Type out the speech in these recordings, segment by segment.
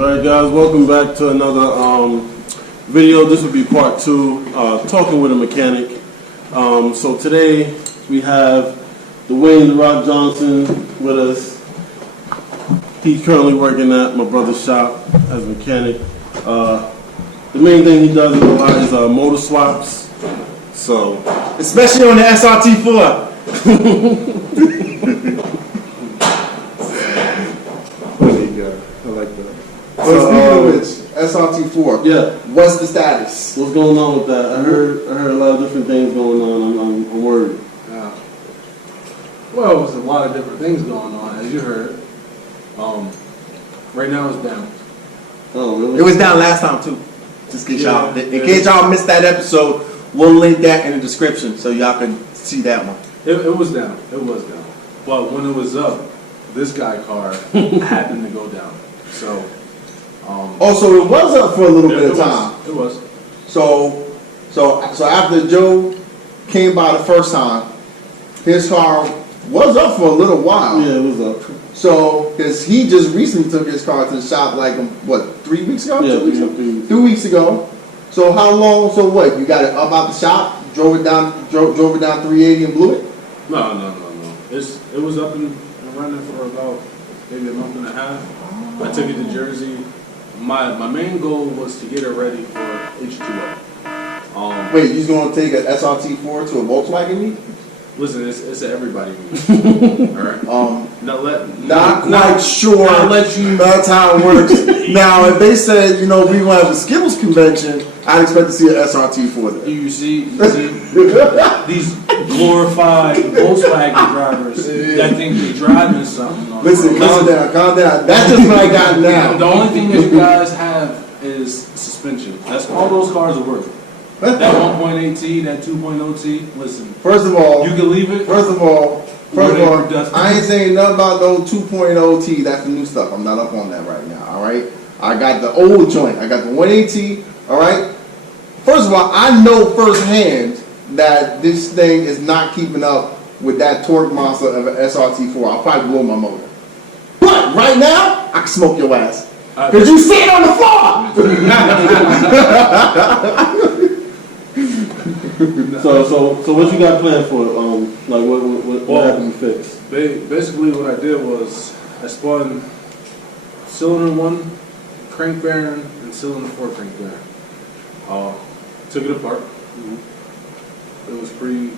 Alright guys, welcome back to another video. This will be part 2, talking with a mechanic. So today we have Dwayne "The Rock" Johnson with us. He's currently working at my brother's shop as a mechanic. The main thing he does a lot is motor swaps. So, especially on the SRT4. Funny guy. I like that. So, speaking of which, SRT4. Yeah. What's the status? What's going on with that? I heard a lot of different things going on. I'm worried. Yeah. Well, there's a lot of different things going on, as you heard. Right now it's down. Oh, really? It was down last time too. Just in case y'all missed that episode, we'll link that in the description so y'all can see that one. It was down. It was down. But when it was up, this guy car happened to go down. So. So it was up for a little bit of time. It was. So after Joe came by the first time, his car was up for a little while. Yeah, it was up. So, because he just recently took his car to the shop, like, what, 3 weeks ago? Yeah, 2 weeks ago? 2 weeks ago. So how long? So what? You got it up out the shop, drove it down 380 and blew it? No. It was up and running for about maybe a month and a half. I took it to Jersey. My main goal was to get it ready for H2O. Wait, you just gonna take an SRT4 to a Volkswagen meet? Listen, it's an everybody meet. All right. Not quite sure that's how it works. Now, if they said, we gonna have the Skittles convention, I'd expect to see an SRT4 there. You see these glorified Volkswagen drivers that think they're driving something. Listen, calm down. That's just what I got now. The only thing that you guys have is suspension. That's all those cars are worth. That 1.8T, that 2.0T, listen. First of all, you can leave it. First of all, I ain't saying nothing about no 2.0T. That's the new stuff. I'm not up on that right now. All right. I got the old joint. I got the 1.8T. All right. First of all, I know firsthand that this thing is not keeping up with that torque monster of an SRT4. I'll probably blow my motor. But right now, I can smoke your ass. Because you sit on the floor! So what you got planned for? What happened you fixed? Basically, what I did was I spun cylinder 1 crank bearing and cylinder 4 crank bearing. Took it apart. It was pretty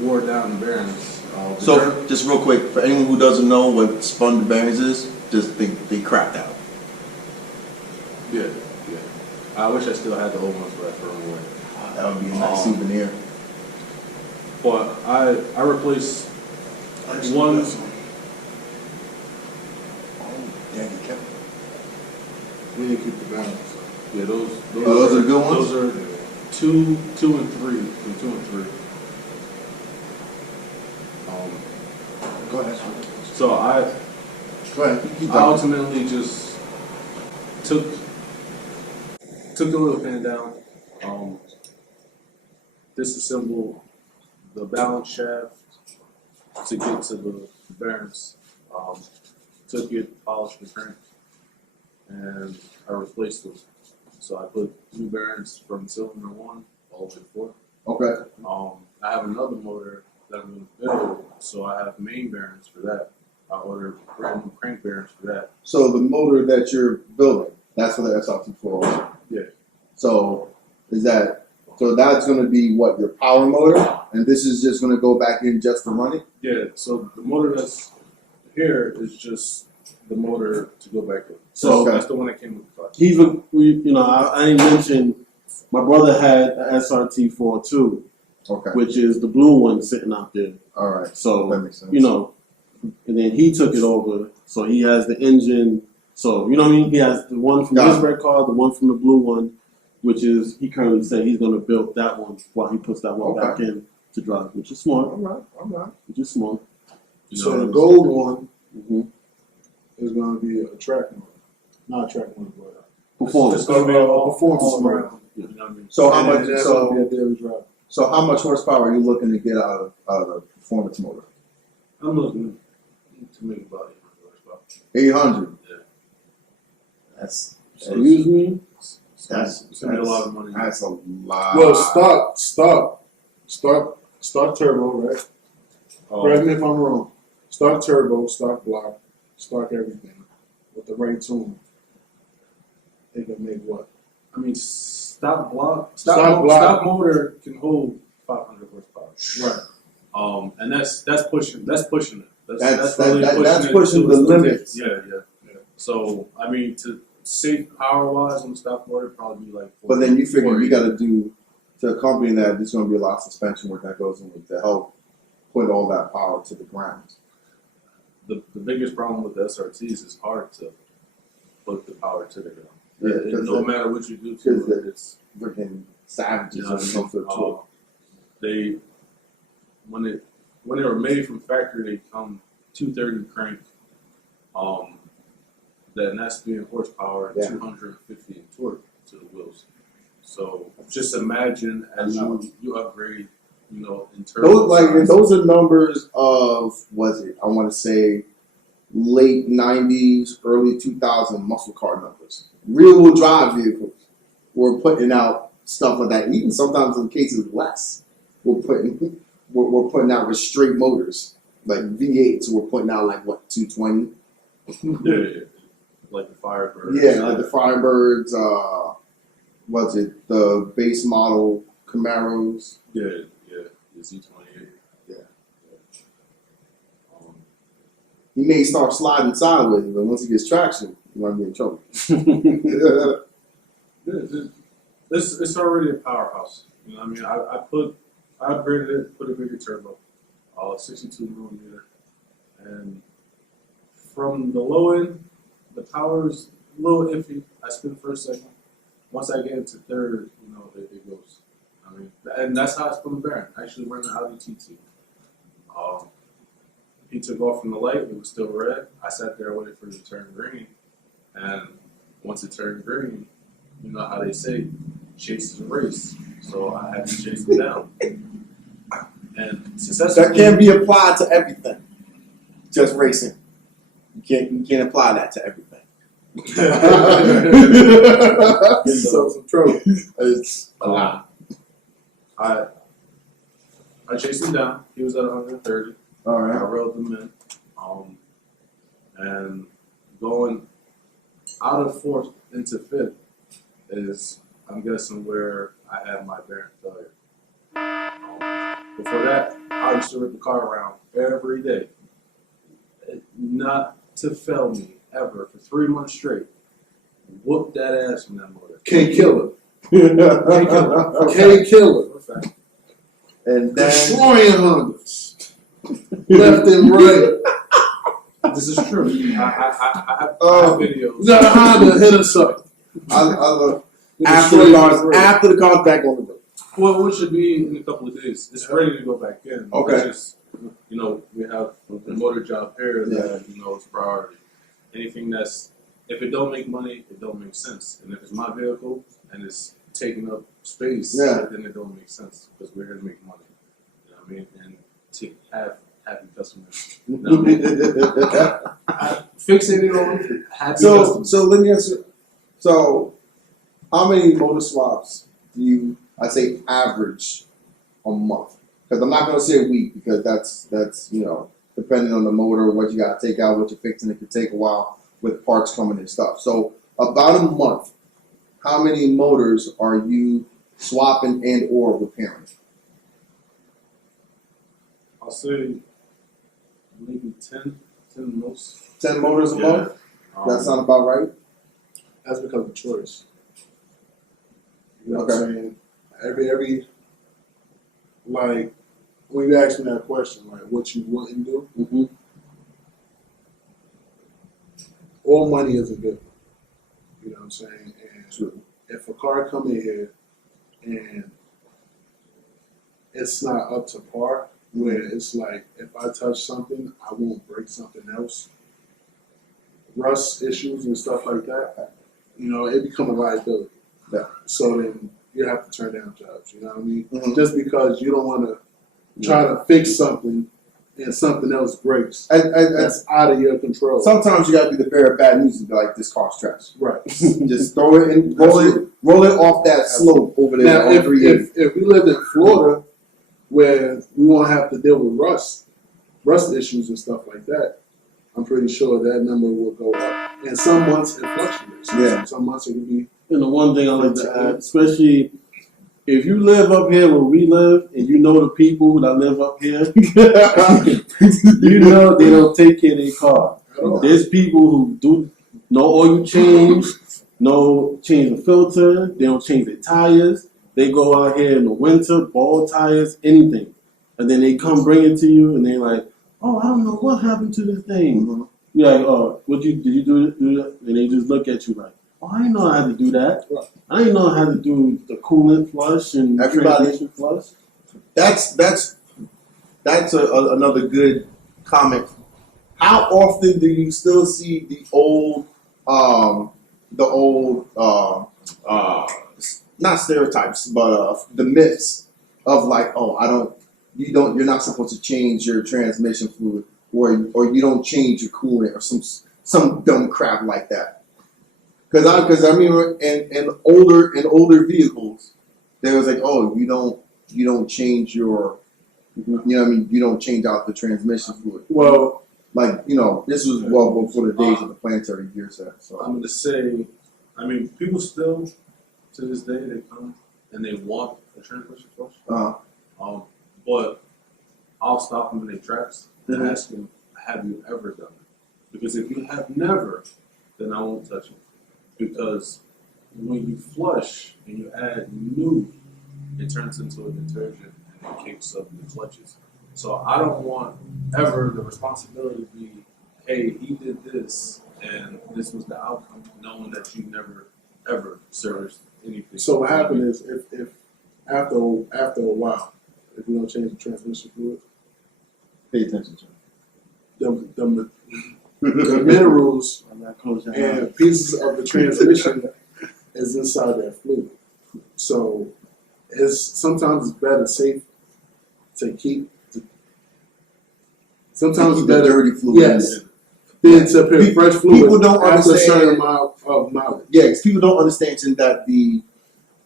wore down bearings. So, just real quick, for anyone who doesn't know what spun bearings is, just they crapped out. Yeah. I wish I still had the old ones, but I threw them away. That would be a nice souvenir. But I replaced one. Yeah, you kept it. We didn't keep the balance. Yeah, those are the good ones? Those are 2 and 3. From 2 and 3. Go ahead. So I ultimately just took the little pin down, disassembled the balance shaft to get to the bearings, took it, polished the crank, and I replaced them. So I put new bearings from cylinder 1 all the way to 4. Okay. I have another motor that I'm going to build, so I have main bearings for that. I ordered brand new crank bearings for that. So the motor that you're building, that's for the SRT4. Yeah. So that's going to be what, your power motor, and this is just going to go back in just to run it? Yeah. So the motor that's here is just the motor to go back in. So that's the one that came with the car. he's a, you know, I didn't mention my brother had an SRT4 too, Okay. which is the blue one sitting out there. All right. So That makes sense. you know, and then he took it over, so he has the engine. So you know what I mean? He has the one from his red car, the one from the blue one, which is he currently said he's going to build that one while he puts that one back in to drive, which is smart. All right. Which is smart. So the gold one Mm-hmm. is going to be a track motor, not a track motor, but Performance. It's going to be all performance all motor. around. You know what I mean? So how And much? that's So going to be a daily driver. So how much horsepower are you looking to get out of the performance motor? I'm looking to make about 800. Yeah. That's Excuse me? It's gonna be a lot of money. That's a lot. Well, start turbo, right? Correct me if I'm wrong. Start turbo, start block, start everything with the right tune. They can make what? I mean, stop Stop motor can hold 500 horsepower. Right. And that's pushing it. That's pushing it the to limits. Yeah. So I mean, to save power wise on the stop motor, probably be like. 40, But then you figure 40. you got to do to accompany that. There's going to be a lot of suspension work that goes in with to help put all that power to the ground. The biggest problem with the SRTs is hard to put the power to the ground. Yeah, No matter what you do to it, it's freaking savages you know when it comes to the tool. they when they were made from factory, they come 230 crank. That's being horsepower and 250 in torque to the wheels. So just imagine as you upgrade, you know, in turbo Those are numbers of I want to say late 90s, early 2000 muscle car numbers. Real wheel drive vehicles were putting out stuff like that. Even sometimes in cases less, we're putting out with straight motors. Like V8s, we're putting out like what 220. Yeah. Like the Firebird. Yeah, like the Firebirds. The base model Camaros? Yeah, the Z28. Yeah. He may start sliding sideways, but once he gets traction, he might be in trouble. It's already a powerhouse. You know what I mean? I upgraded it, put a bigger turbo, 62 millimeter, and from the low end, the power's a little iffy. I spin first, second. Once I get into third, you know, it goes. I mean, and that's how I spun the Baron. I actually ran the Audi TT. He took off from the light. It was still red. I sat there waiting for it to turn green, and once it turned green, you know how they say, chase is a race. So I had to chase him down. And successfully, That can't be applied to everything. Just racing. You can't apply that to everything. Get yourself some trouble. It's a lot. I chased him down. He was at 130. All I right. reeled him in. And going out of fourth into fifth is, I'm guessing, where I had my Baron failure. Before that, I used to rip the car around every day. Not to fail me ever for 3 months straight. Whoop that ass from that motor. Can't kill it. Can't kill it. Perfect. And then Destroying Hondas. Left and right. This is true. I have videos. The Honda hit us up. I love after the car's back on the road. Well, what should be in a couple of days? It's ready to go back in. Okay. It's just, you know, we have a motor job here that, you know, is priority. Anything that's, if it don't make money, it don't make sense. And if it's my vehicle and it's taking up space, then it don't make sense because we're here to make money. You know what I mean? And to have happy customers. You know what I mean? Fixated on happy customers. So let me ask you. So, how many motor swaps do you, I say, average a month? Because I'm not going to say a week because that's you know, depending on the motor, what you got to take out, what you're fixing. It could take a while with parts coming and stuff. So about a month, how many motors are you swapping and or repairing? I'll say maybe 10 to 10 the most. 10 motors a Yeah. month? That sound about right? That's because of choice. You know what Okay. I'm saying? Every like when you ask me that question, like what you wouldn't do, Mm-hmm. all money isn't good. You know what I'm saying? And True. if a car come in here and it's not up to par, where it's like if I touch something, I won't break something else. Rust issues and stuff like that, you know, it become a liability. Yeah. So then you have to turn down jobs. You know what I mean? Mhm. Just because you don't want to try to fix something and something else breaks, And that's out of your control. sometimes you gotta be the bearer of bad news and be like, this car's trash. Right. Just throw it and roll it off that slope over there. Now, if we lived in Florida, where we won't have to deal with rust issues and stuff like that, I'm pretty sure that number will go up. And some months it fluctuates. Yeah. Some months it can be. And the one thing I like to add, especially if you live up here where we live, and you know the people that live up here, you know they don't take care of their car. There's people who do no oil change, no change the filter, they don't change their tires. They go out here in the winter, ball tires, anything. And then they come bring it to you and they're like, oh, I don't know what happened to this thing. Mhm. You're like, oh, did you do that? And they just look at you like, oh, I didn't know I had to do that. Right. I didn't know I had to do the coolant flush and Everybody- transmission flush. That's another good comment. How often do you still see the old not stereotypes, but the myths of like, oh, you're not supposed to change your transmission fluid, or you don't change your coolant, or some dumb crap like that. Because I mean, in older vehicles, there was like, oh, you don't change your, you know what I mean, you don't change out the transmission fluid. Well, Like, you know, this was well before the days of the planetary gear set. So I'm going to say, I mean, people still, to this day, they come and they want a transmission flush. But I'll stop them in their tracks and ask them, have you ever done it? Because if you have never, then I won't touch it. Because when you flush and you add new, it turns into a detergent and it kicks up the clutches. So I don't want ever the responsibility to be, hey, he did this and this was the outcome, knowing that you never ever serviced anything. so what happened is if after a while, if you don't change the transmission fluid, pay attention to it. the minerals I'm not close down. and pieces of the transmission is inside that fluid. So sometimes it's better safe to keep. Sometimes it's The better, dirty fluid. yes, than to put fresh fluid People don't after a understand- certain amount of mileage. Yeah, because people don't understand that the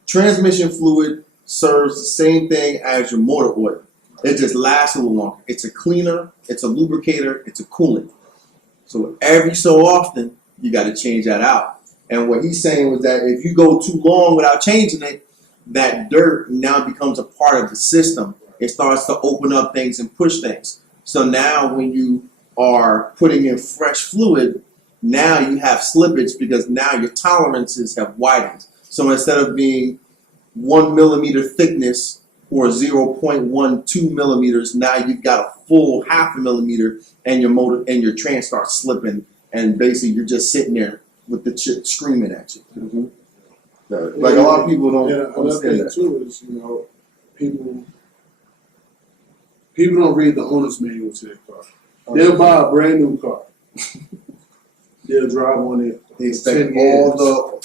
transmission fluid serves the same thing as your motor oil. It just lasts a little longer. It's a cleaner, it's a lubricator, it's a coolant. So every so often, you got to change that out. And what he's saying was that if you go too long without changing it, that dirt now becomes a part of the system. It starts to open up things and push things. So now when you are putting in fresh fluid, now you have slippage because now your tolerances have widened. So instead of being 1 millimeter thickness or 0.12 millimeters, now you've got a full half a millimeter, and your motor and your trans starts slipping, and basically you're just sitting there with the chip screaming at you. Mm-hmm. Like a lot of people don't And another understand thing that. too is, you know, people don't read the owner's manual to their car. They'll buy a brand new car. They'll drive on it. They expect 10 years.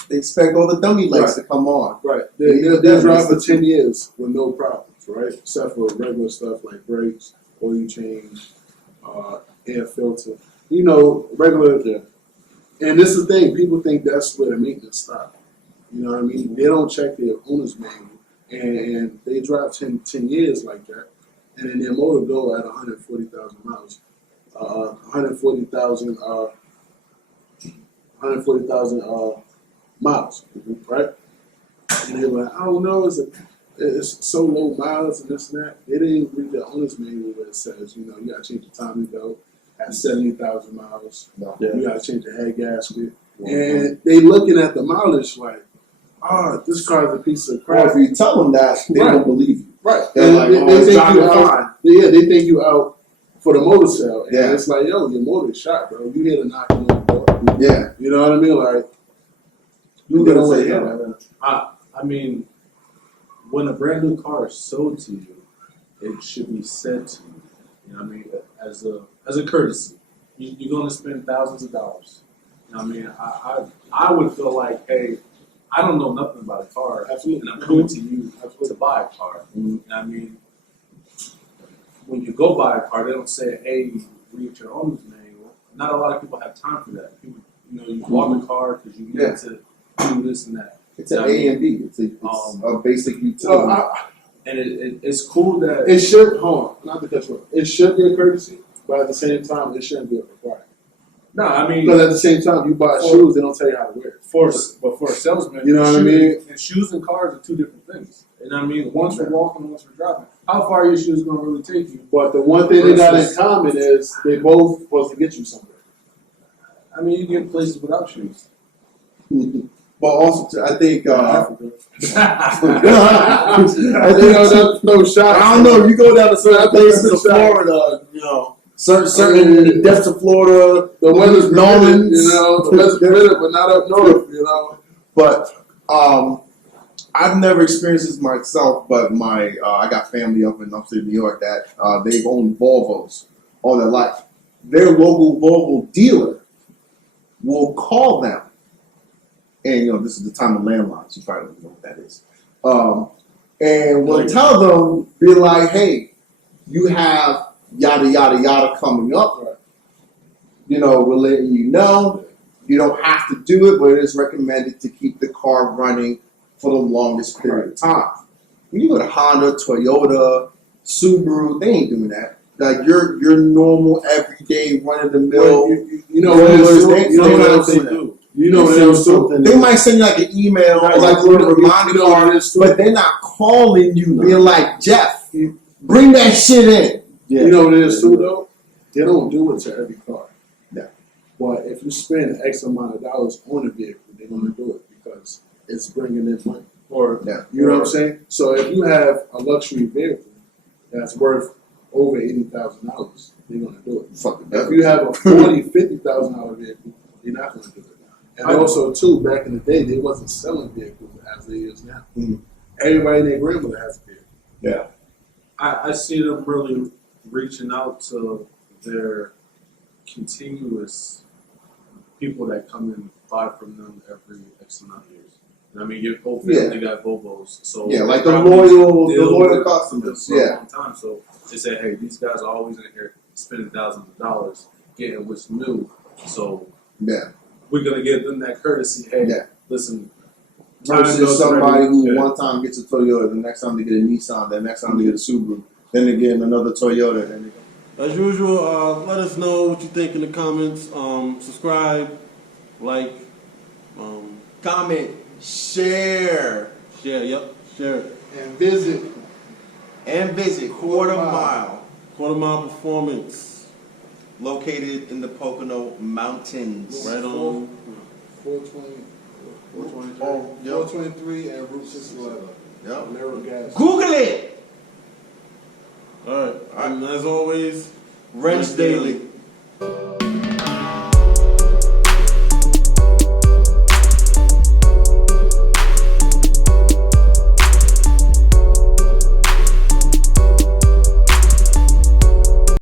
they expect all the dummy lights Right. to come on. Right. They'll drive for 10 years with no problems, right? Except for regular stuff like brakes, oil change, air filter. You know, regular. Yeah. And this is the thing, people think that's where the maintenance stops. You know what I mean? They don't check their owner's manual, and they drive 10 years like that, and then their motor go at 140,000 miles. 140,000 miles, right? And they're like, I don't know, it's so low miles and this and that. They didn't read the owner's manual where it says, you know, you gotta change the timing belt, at 70,000 miles. No. Yeah. You gotta change the head gasket. And they looking at the mileage like, this car is a piece of Well, crap. if you tell them that, they Right. don't believe you. Right. They're And like, they oh, it's think driving you fine. out. Yeah, they think you out for the motor cell. And Yeah. it's like, yo, your motor's shot, bro. You here to knock me on the door. Yeah. You know what I mean? Like, You get gotta away say, yeah, from it. man. I mean, when a brand new car is sold to you, it should be said to you. You know what I mean? As a courtesy, you're going to spend thousands of dollars. You know what I mean? I would feel like, hey, I don't know nothing about a car, Absolutely. and I'm coming to you to buy a car. You know what I mean? When you go buy a car, they don't say, hey, read your owner's manual. Not a lot of people have time for that. People, you want the car because you need to do this and that. It's an A and B. It's a basic utility. And it's cool that it should, hold on, not to cut you off. It should be a courtesy, but at the same time, it shouldn't be a requirement. no, I mean, Because at the same time, you buy shoes, they don't tell you how to wear it. for a salesman, You know what I mean? And shoes and cars are two different things. You know what I mean? One's for walking, one's for driving. How far are your shoes going to really take you? But the one thing they got in common is they both supposed to get you somewhere. I mean, you get places without shoes. But also, I think, Africa. I No shot. don't know. You go down to certain places of Shot. Florida, certain in the depths of Florida, The weather's permitted, Normans, the weather's permitted, but not up north, But I've never experienced this myself. But I got family up in upstate New York that they've owned Volvos all their life. Their local Volvo dealer will call them, and this is the time of landlines. You probably don't know what that is. And we'll tell them, be like, hey, you have yada yada yada coming up. Right. We're letting you know. You don't have to do it, but it is recommended to keep the car running for the longest period of time. When you go to Honda, Toyota, Subaru, they ain't doing that. Like your normal, everyday, run of the mill. You know what else they do. You know what else too? They might send you like an email or like a little reminder card, but they're not calling you, being like, Jeff, bring that shit in. Yeah. You know what it is too though? They don't do it to every car. Yeah. But if you spend X amount of dollars on a vehicle, they're gonna do it because it's bringing in money. You know what I'm saying? So if you have a luxury vehicle that's worth over $80,000, they're gonna do it. If you have a $40,000, $50,000 vehicle, you're not gonna do it. And also too, back in the day, they wasn't selling vehicles as they is now. Mm-hmm. Everybody and their grandmother has a vehicle. Yeah. I see them really reaching out to their continuous people that come in and buy from them every X amount of years. I mean, your whole family got Volvos, so like the loyal customers. For a long time. So they say, hey, these guys are always in here spending thousands of dollars getting what's new. So we're gonna give them that courtesy. Hey, listen. Versus somebody who one time gets a Toyota, the next time they get a Nissan, the next time they get a Subaru, then they get another Toyota. Then they As usual, let us know what you think in the comments. Subscribe, like, comment, share, share. And visit Quarter Mile, Quarter Mile Performance, located in the Pocono Mountains. right on. 420. 423. 423 and Route 611. Yep. Narrow gas. Google it. All right. And as always, Wrench Daily.